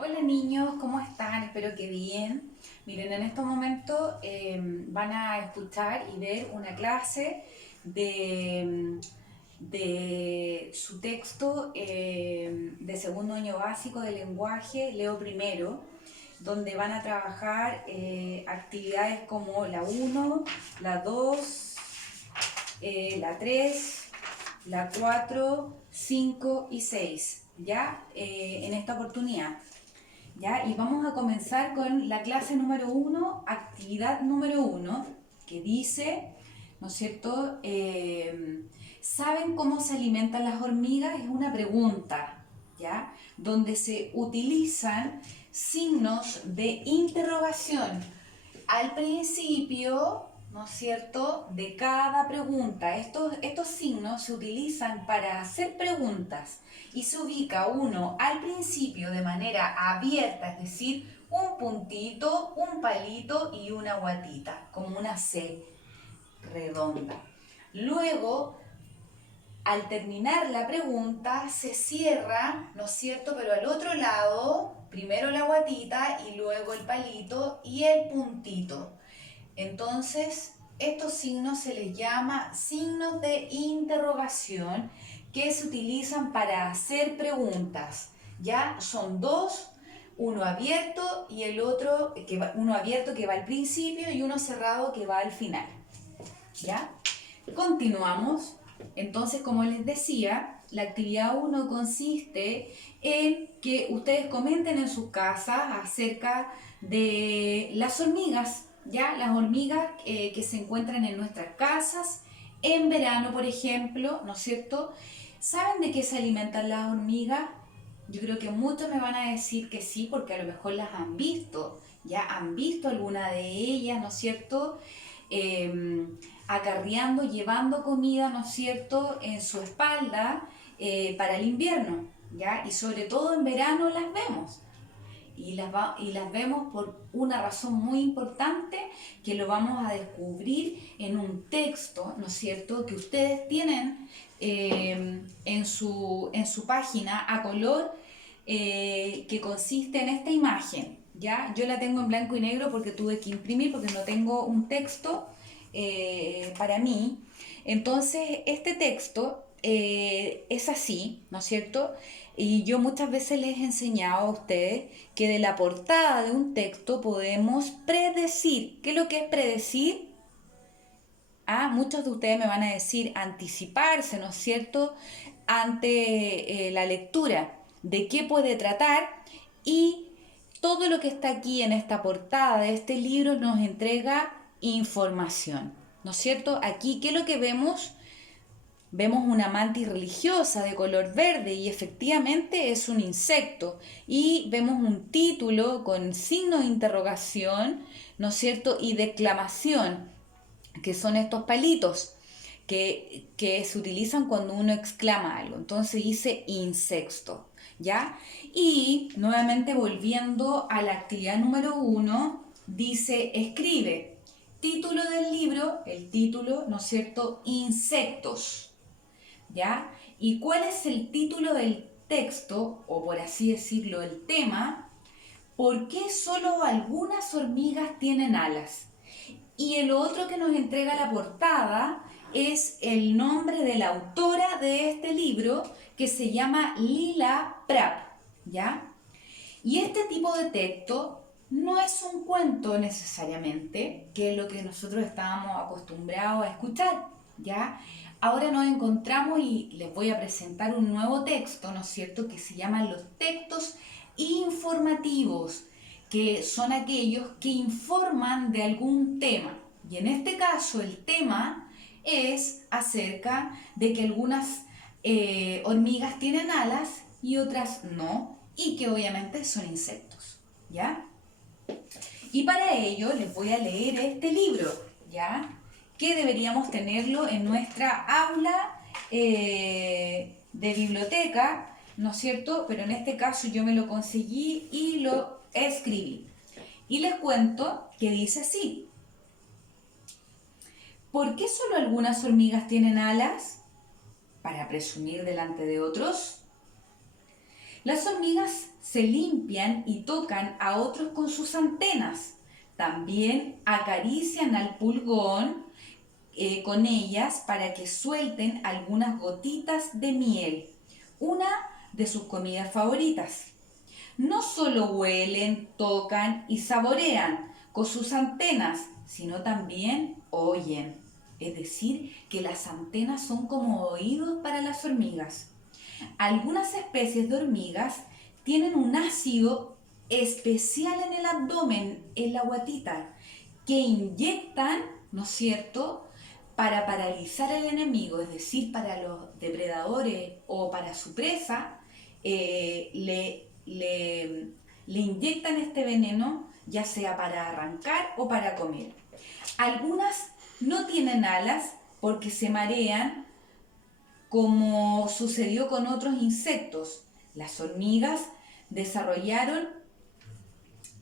Hola niños, ¿cómo están? Espero que bien. Miren, en estos momentos van a escuchar y ver una clase de su texto de segundo año básico de lenguaje, Leo Primero, donde van a trabajar actividades como la uno, la 2, la 3, la 4, 5 y 6, ¿ya? En esta oportunidad. ¿Ya? Y vamos a comenzar con la clase número uno, actividad número uno, que dice, ¿no es cierto? ¿Saben cómo se alimentan las hormigas? Es una pregunta, ¿ya? Donde se utilizan signos de interrogación al principio, ¿no es cierto?, de cada pregunta. Estos signos se utilizan para hacer preguntas y se ubica uno al principio de manera abierta, es decir, un puntito, un palito y una guatita, como una C redonda. Luego, al terminar la pregunta, se cierra, ¿no es cierto? Pero al otro lado, primero la guatita y luego el palito y el puntito. Entonces, estos signos se les llama signos de interrogación que se utilizan para hacer preguntas. Ya son dos, uno abierto y el otro, uno abierto que va al principio y uno cerrado que va al final. ¿Ya? Continuamos. Entonces, como les decía, la actividad uno consiste en que ustedes comenten en sus casas acerca de las hormigas, ¿ya? Las hormigas que se encuentran en nuestras casas en verano, por ejemplo, ¿no es cierto? ¿Saben de qué se alimentan las hormigas? Yo creo que muchos me van a decir que sí, porque a lo mejor las han visto, ya han visto alguna de ellas, ¿no es cierto? Eh, Acarreando, llevando comida, ¿no es cierto?, en su espalda para el invierno, ¿ya? Y sobre todo en verano las vemos. Y las vemos por una razón muy importante que lo vamos a descubrir en un texto, ¿no es cierto?, que ustedes tienen en su página a color que consiste en esta imagen. ¿Ya? Yo la tengo en blanco y negro porque tuve que imprimir, porque no tengo un texto para mí. Entonces, este texto es así, ¿no es cierto? Y yo muchas veces les he enseñado a ustedes que de la portada de un texto podemos predecir. ¿Qué es lo que es predecir? Ah, muchos de ustedes me van a decir anticiparse, ¿no es cierto?, ante la lectura de qué puede tratar, y todo lo que está aquí en esta portada de este libro nos entrega información, ¿no es cierto? Aquí, ¿qué es lo que vemos? Vemos una mantis religiosa de color verde y efectivamente es un insecto. Y vemos un título con signo de interrogación, ¿no es cierto? Y de exclamación, que son estos palitos que se utilizan cuando uno exclama algo. Entonces dice insecto, ¿ya? Y nuevamente volviendo a la actividad número uno, dice escribe. Título del libro, el título, ¿no es cierto? Insectos. ¿Ya? ¿Y cuál es el título del texto, o por así decirlo, el tema? ¿Por qué solo algunas hormigas tienen alas? Y el otro que nos entrega la portada es el nombre de la autora de este libro, que se llama Lila Prap, ¿ya? Y este tipo de texto no es un cuento necesariamente, que es lo que nosotros estábamos acostumbrados a escuchar, ¿ya? Ahora nos encontramos y les voy a presentar un nuevo texto, ¿no es cierto?, que se llaman los textos informativos, que son aquellos que informan de algún tema. Y en este caso el tema es acerca de que algunas hormigas tienen alas y otras no, y que obviamente son insectos, ¿ya? Y para ello les voy a leer este libro, ¿ya? Que deberíamos tenerlo en nuestra aula de biblioteca, ¿no es cierto? Pero en este caso yo me lo conseguí y lo escribí. Y les cuento que dice así. ¿Por qué solo algunas hormigas tienen alas? ¿Para presumir delante de otros? Las hormigas se limpian y tocan a otros con sus antenas. También acarician al pulgón con ellas para que suelten algunas gotitas de miel, una de sus comidas favoritas. No solo huelen, tocan y saborean con sus antenas, sino también oyen. Es decir, que las antenas son como oídos para las hormigas. Algunas especies de hormigas tienen un ácido especial en el abdomen, en la guatita, que inyectan, ¿no es cierto?, para paralizar al enemigo, es decir, para los depredadores o para su presa, le inyectan este veneno, ya sea para arrancar o para comer. Algunas no tienen alas porque se marean, como sucedió con otros insectos. Las hormigas desarrollaron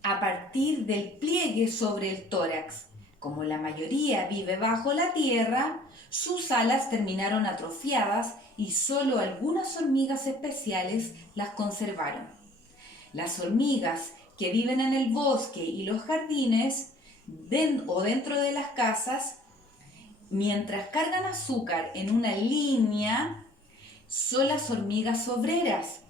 a partir del pliegue sobre el tórax. Como la mayoría vive bajo la tierra, sus alas terminaron atrofiadas y solo algunas hormigas especiales las conservaron. Las hormigas que viven en el bosque y los jardines o dentro de las casas, mientras cargan azúcar en una línea, son las hormigas obreras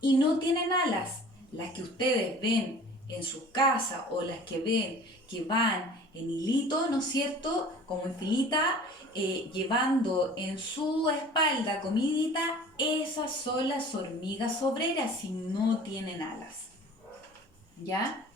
y no tienen alas. Las que ustedes ven en sus casas o las que ven que van en hilito, ¿no es cierto?, como en filita, llevando en su espalda comidita, esas son las hormigas obreras y no tienen alas. ¿Ya?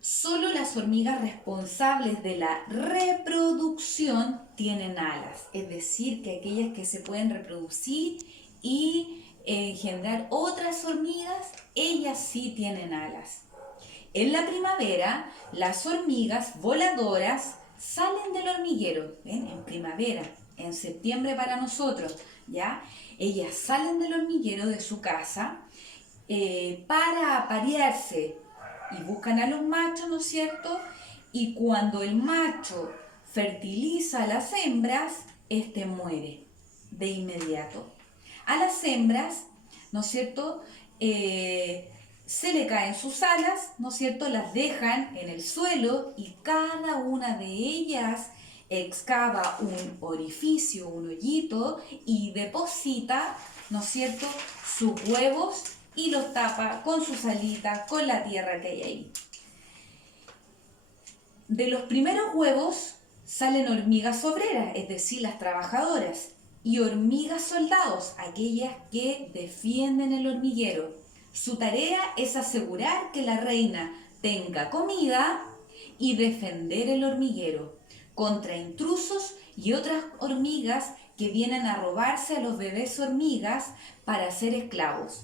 Solo las hormigas responsables de la reproducción tienen alas, es decir, que aquellas que se pueden reproducir y engendrar otras hormigas, ellas sí tienen alas. En la primavera, las hormigas voladoras salen del hormiguero, ¿ven? En primavera, en septiembre para nosotros, ¿ya? Ellas salen del hormiguero de su casa para aparearse y buscan a los machos, ¿no es cierto? Y cuando el macho fertiliza a las hembras, este muere de inmediato. A las hembras, ¿no es cierto?, se le caen sus alas, ¿no es cierto?, las dejan en el suelo y cada una de ellas excava un orificio, un hoyito y deposita, ¿no es cierto?, sus huevos y los tapa con sus alitas, con la tierra que hay ahí. De los primeros huevos salen hormigas obreras, es decir, las trabajadoras, y hormigas soldados, aquellas que defienden el hormiguero. Su tarea es asegurar que la reina tenga comida y defender el hormiguero contra intrusos y otras hormigas que vienen a robarse a los bebés hormigas para ser esclavos.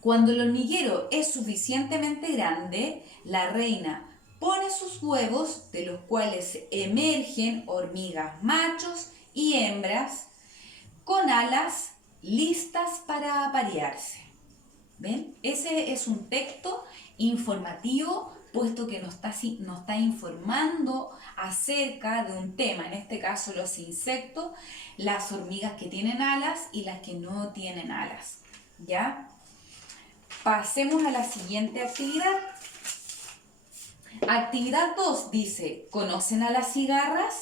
Cuando el hormiguero es suficientemente grande, la reina pone sus huevos, de los cuales emergen hormigas machos y hembras con alas listas para aparearse. ¿Ven? Ese es un texto informativo, puesto que nos está informando acerca de un tema, en este caso los insectos, las hormigas que tienen alas y las que no tienen alas. ¿Ya? Pasemos a la siguiente actividad. Actividad 2 dice, ¿conocen a las cigarras?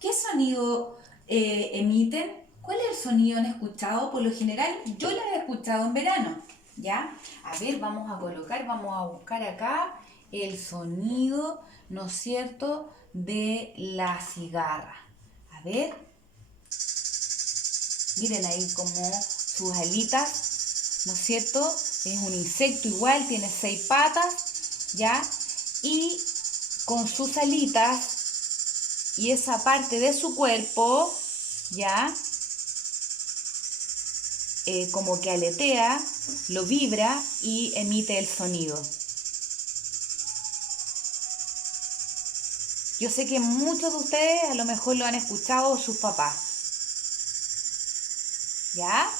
¿Qué sonido emiten? ¿Cuál es el sonido han escuchado? Por lo general, yo las he escuchado en verano, ¿ya? A ver, vamos a buscar acá el sonido, ¿no es cierto?, de la cigarra. A ver. Miren ahí como sus alitas, ¿no es cierto? Es un insecto igual, tiene 6 patas, ¿ya? Y con sus alitas y esa parte de su cuerpo, ¿ya? Como que aletea, lo vibra y emite el sonido. Yo sé que muchos de ustedes a lo mejor lo han escuchado sus papás. ¿Ya?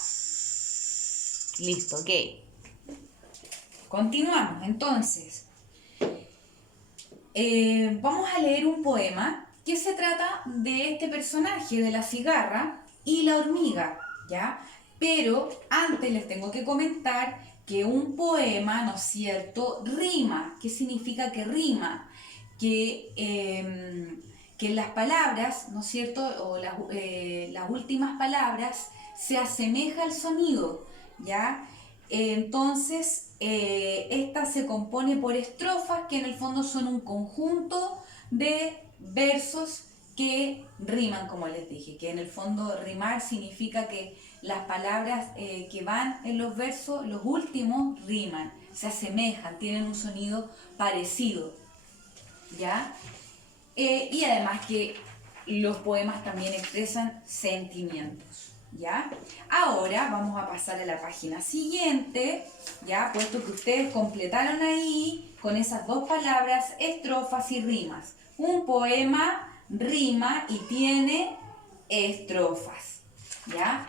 Listo, ok. Continuamos, entonces. Vamos a leer un poema que se trata de este personaje, de la cigarra y la hormiga, ¿ya? Pero antes les tengo que comentar que un poema, ¿no es cierto?, rima. ¿Qué significa que rima? Que las palabras, ¿no es cierto?, o las últimas palabras se asemeja al sonido, ¿ya? Entonces, esta se compone por estrofas que en el fondo son un conjunto de versos que riman, como les dije, que en el fondo rimar significa que las palabras que van en los versos, los últimos, riman, se asemejan, tienen un sonido parecido, ¿ya? Y además que los poemas también expresan sentimientos, ¿ya? Ahora vamos a pasar a la página siguiente, ¿ya? Puesto que ustedes completaron ahí con esas dos palabras, estrofas y rimas. Un poema rima y tiene estrofas, ¿ya?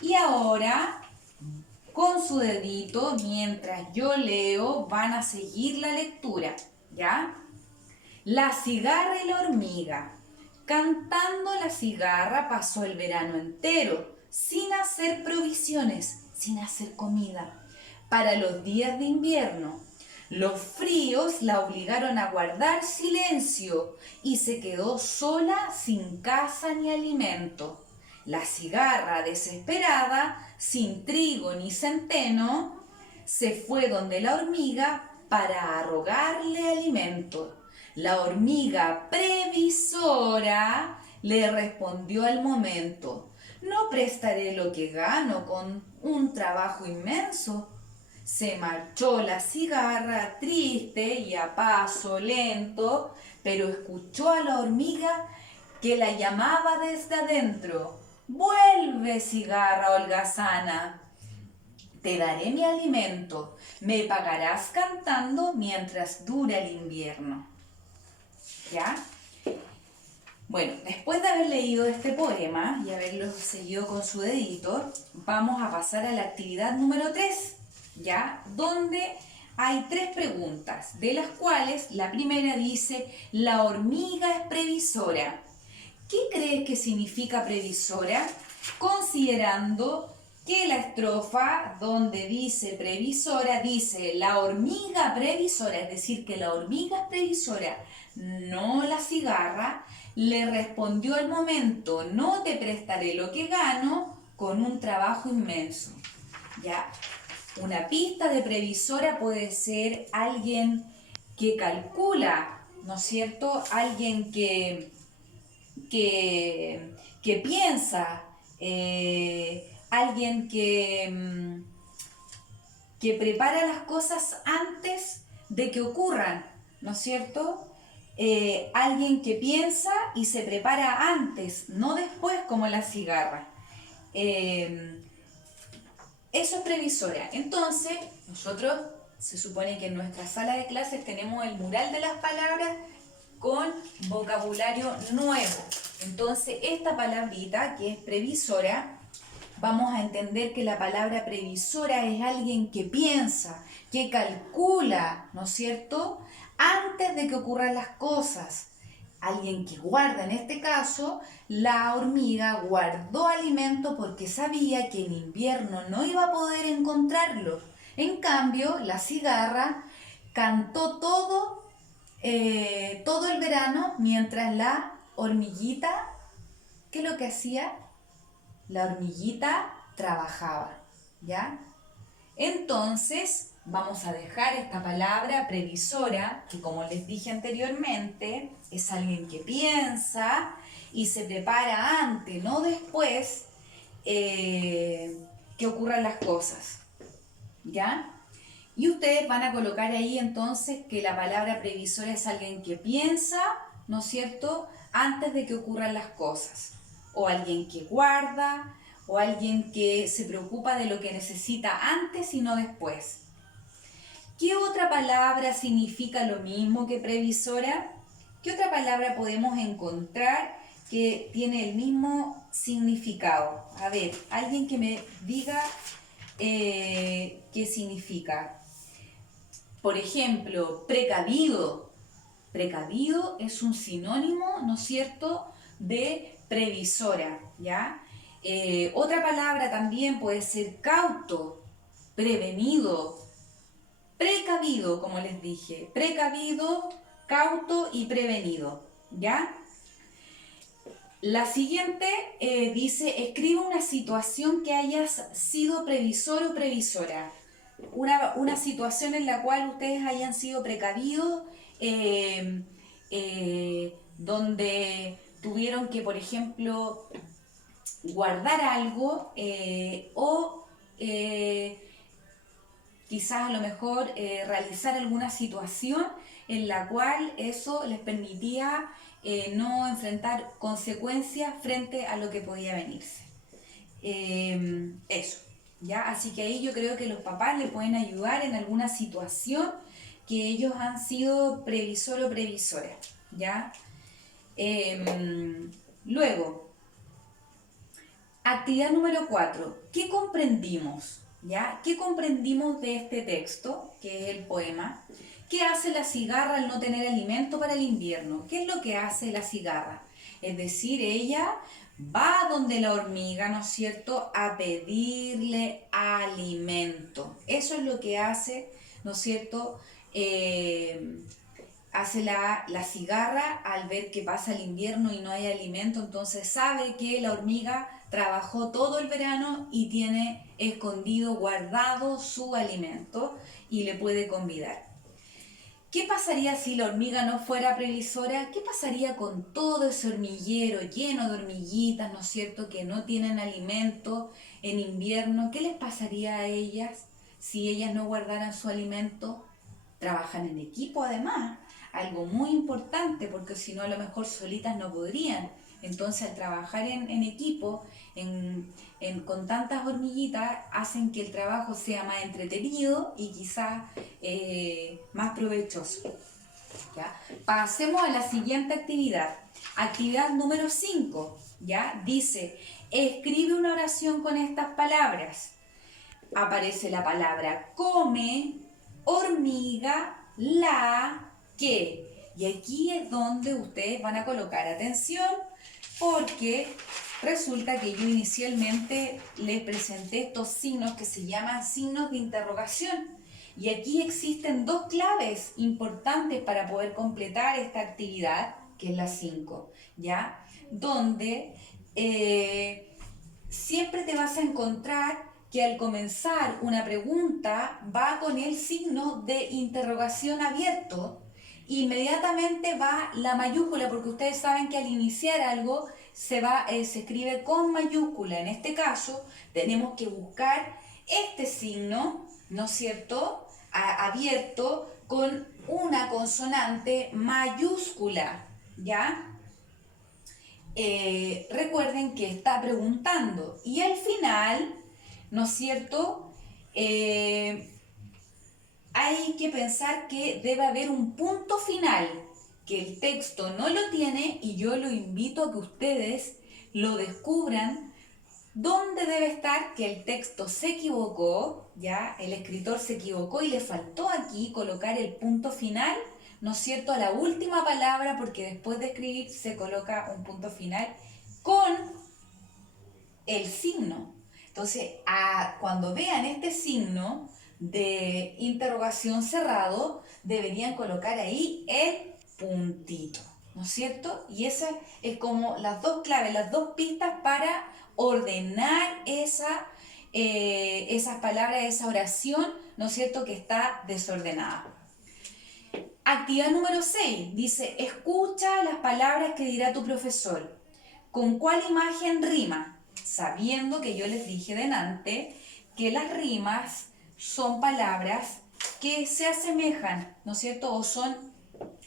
Y ahora, con su dedito, mientras yo leo, van a seguir la lectura, ¿ya? La cigarra y la hormiga. Cantando la cigarra pasó el verano entero, sin hacer provisiones, sin hacer comida, para los días de invierno. Los fríos la obligaron a guardar silencio y se quedó sola sin casa ni alimento. La cigarra, desesperada, sin trigo ni centeno, se fue donde la hormiga para rogarle alimento. La hormiga previsora le respondió al momento: no prestaré lo que gano con un trabajo inmenso. Se marchó la cigarra triste y a paso lento, pero escuchó a la hormiga que la llamaba desde adentro: vuelve, cigarra holgazana, te daré mi alimento, me pagarás cantando mientras dura el invierno. ¿Ya? Bueno, después de haber leído este poema y haberlo seguido con su dedito, vamos a pasar a la actividad número 3, ¿ya? Donde hay 3 preguntas, de las cuales la primera dice: la hormiga es previsora. ¿Qué crees que significa previsora? Considerando que la estrofa donde dice previsora, dice la hormiga previsora, es decir, que la hormiga es previsora, no la cigarra, le respondió al momento: no te prestaré lo que gano con un trabajo inmenso. ¿Ya? Una pista de previsora puede ser alguien que calcula, ¿no es cierto? Alguien que piensa, alguien que prepara las cosas antes de que ocurran, ¿no es cierto? Alguien que piensa y se prepara antes, no después como la cigarra. Eso es previsora. Entonces, nosotros se supone que en nuestra sala de clases tenemos el mural de las palabras con vocabulario nuevo. Entonces, esta palabrita que es previsora, vamos a entender que la palabra previsora es alguien que piensa, que calcula, ¿no es cierto?, antes de que ocurran las cosas. Alguien que guarda, en este caso, la hormiga guardó alimento porque sabía que en invierno no iba a poder encontrarlo. En cambio, la cigarra cantó todo el verano mientras la hormiguita, ¿qué es lo que hacía? La hormiguita trabajaba, ¿ya? Entonces, vamos a dejar esta palabra previsora, que como les dije anteriormente, es alguien que piensa y se prepara antes, no después, que ocurran las cosas, ¿ya? Y ustedes van a colocar ahí entonces que la palabra previsora es alguien que piensa, ¿no es cierto?, antes de que ocurran las cosas. O alguien que guarda, o alguien que se preocupa de lo que necesita antes y no después. ¿Qué otra palabra significa lo mismo que previsora? ¿Qué otra palabra podemos encontrar que tiene el mismo significado? A ver, alguien que me diga qué significa. Por ejemplo, precavido. Precavido es un sinónimo, ¿no es cierto?, de previsora, ¿ya? Otra palabra también puede ser cauto, prevenido, precavido, como les dije, precavido, cauto y prevenido, ¿ya? La siguiente dice, escribe una situación que hayas sido previsor o previsora. Una situación en la cual ustedes hayan sido precavidos, donde tuvieron que, por ejemplo, guardar algo o quizás a lo mejor realizar alguna situación en la cual eso les permitía no enfrentar consecuencias frente a lo que podía venirse. Eso, ¿ya? Así que ahí yo creo que los papás le pueden ayudar en alguna situación que ellos han sido previsor o previsora, ¿ya? Luego, actividad número 4. ¿Qué comprendimos? ¿Ya? ¿Qué comprendimos de este texto, que es el poema? ¿Qué hace la cigarra al no tener alimento para el invierno? ¿Qué es lo que hace la cigarra? Es decir, ella va donde la hormiga, ¿no es cierto?, a pedirle alimento. Eso es lo que hace, ¿no es cierto?, hace la cigarra al ver que pasa el invierno y no hay alimento, entonces sabe que la hormiga trabajó todo el verano y tiene escondido, guardado su alimento y le puede convidar. ¿Qué pasaría si la hormiga no fuera previsora? ¿Qué pasaría con todo ese hormiguero lleno de hormiguitas, ¿no es cierto?, que no tienen alimento en invierno? ¿Qué les pasaría a ellas si ellas no guardaran su alimento? Trabajan en equipo además, algo muy importante, porque si no a lo mejor solitas no podrían. Entonces al trabajar en equipo, con tantas hormiguitas, hacen que el trabajo sea más entretenido y quizás más provechoso. ¿Ya? Pasemos a la siguiente actividad. Actividad número 5. ¿Ya? Dice, escribe una oración con estas palabras. Aparece la palabra come, hormiga, la, que. Y aquí es donde ustedes van a colocar atención porque resulta que yo inicialmente les presenté estos signos que se llaman signos de interrogación. Y aquí existen dos claves importantes para poder completar esta actividad, que es la 5, ¿ya? Donde siempre te vas a encontrar que al comenzar una pregunta va con el signo de interrogación abierto, inmediatamente va la mayúscula, porque ustedes saben que al iniciar algo se escribe con mayúscula. En este caso tenemos que buscar este signo, ¿no es cierto?, abierto con una consonante mayúscula, ¿ya? Recuerden que está preguntando y al final, ¿no es cierto?, hay que pensar que debe haber un punto final, que el texto no lo tiene y yo lo invito a que ustedes lo descubran. ¿Dónde debe estar? Que el texto se equivocó, ya el escritor se equivocó y le faltó aquí colocar el punto final, ¿no es cierto?, a la última palabra, porque después de escribir se coloca un punto final con el signo. Entonces, cuando vean este signo de interrogación cerrado, deberían colocar ahí el puntito, ¿no es cierto? Y esas es como las dos claves, las dos pistas para ordenar esas palabras, esa oración, ¿no es cierto?, que está desordenada. Actividad número 6 dice, escucha las palabras que dirá tu profesor. ¿Con cuál imagen rima? Sabiendo que yo les dije delante que las rimas son palabras que se asemejan, ¿no es cierto?, o son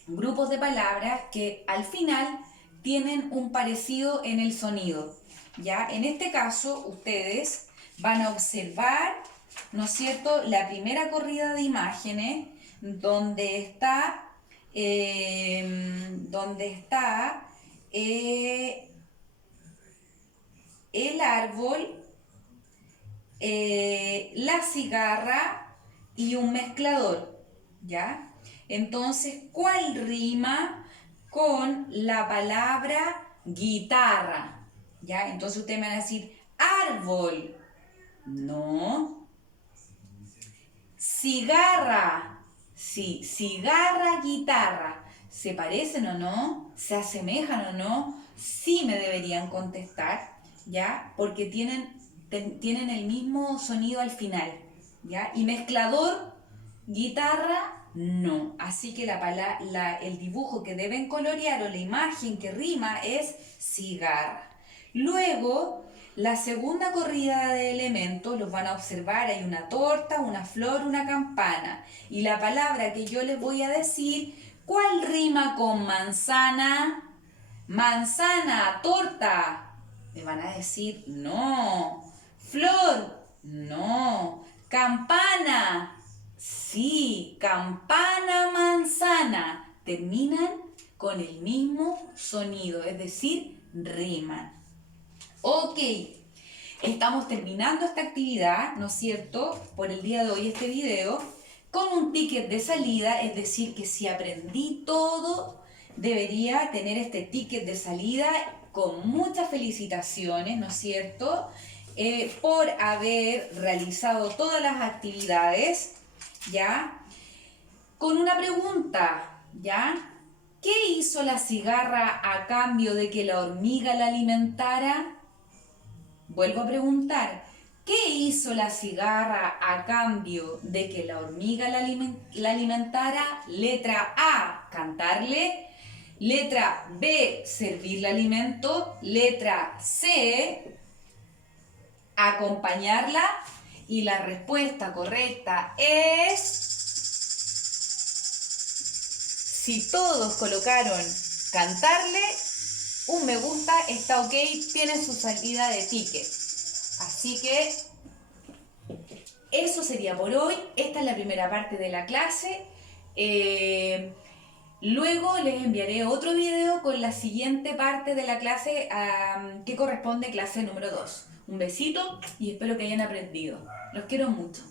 grupos de palabras que al final tienen un parecido en el sonido. ¿Ya? En este caso, ustedes van a observar, ¿no es cierto?, la primera corrida de imágenes donde está, el árbol, la cigarra y un mezclador, ¿ya? Entonces, ¿cuál rima con la palabra guitarra? ¿Ya? Entonces ustedes me van a decir, Árbol. No. Cigarra. Sí, cigarra, guitarra. ¿Se parecen o no? ¿Se asemejan o no? Sí me deberían contestar, ¿ya? Porque tienen el mismo sonido al final, ¿ya? Y mezclador, guitarra, no. Así que el dibujo que deben colorear o la imagen que rima es cigarra. Luego, la segunda corrida de elementos, los van a observar, hay una torta, una flor, una campana. Y la palabra que yo les voy a decir, ¿cuál rima con manzana? Manzana, torta. Me van a decir, no. Flor, no. Campana, sí. Campana, manzana. Terminan con el mismo sonido, es decir, riman. Ok, estamos terminando esta actividad, ¿no es cierto?, por el día de hoy, este video, con un ticket de salida, es decir, que si aprendí todo, debería tener este ticket de salida con muchas felicitaciones, ¿no es cierto?, por haber realizado todas las actividades, ¿ya? Con una pregunta, ¿ya? ¿Qué hizo la cigarra a cambio de que la hormiga la alimentara? Vuelvo a preguntar, ¿qué hizo la cigarra a cambio de que la hormiga la alimentara? Letra A, cantarle. Letra B, servirle alimento. Letra C, acompañarla. Y la respuesta correcta es... Si todos colocaron cantarle, un me gusta, está ok, tiene su salida de ticket. Así que eso sería por hoy. Esta es la primera parte de la clase. Luego les enviaré otro video con la siguiente parte de la clase que corresponde a clase número 2. Un besito y espero que hayan aprendido. Los quiero mucho.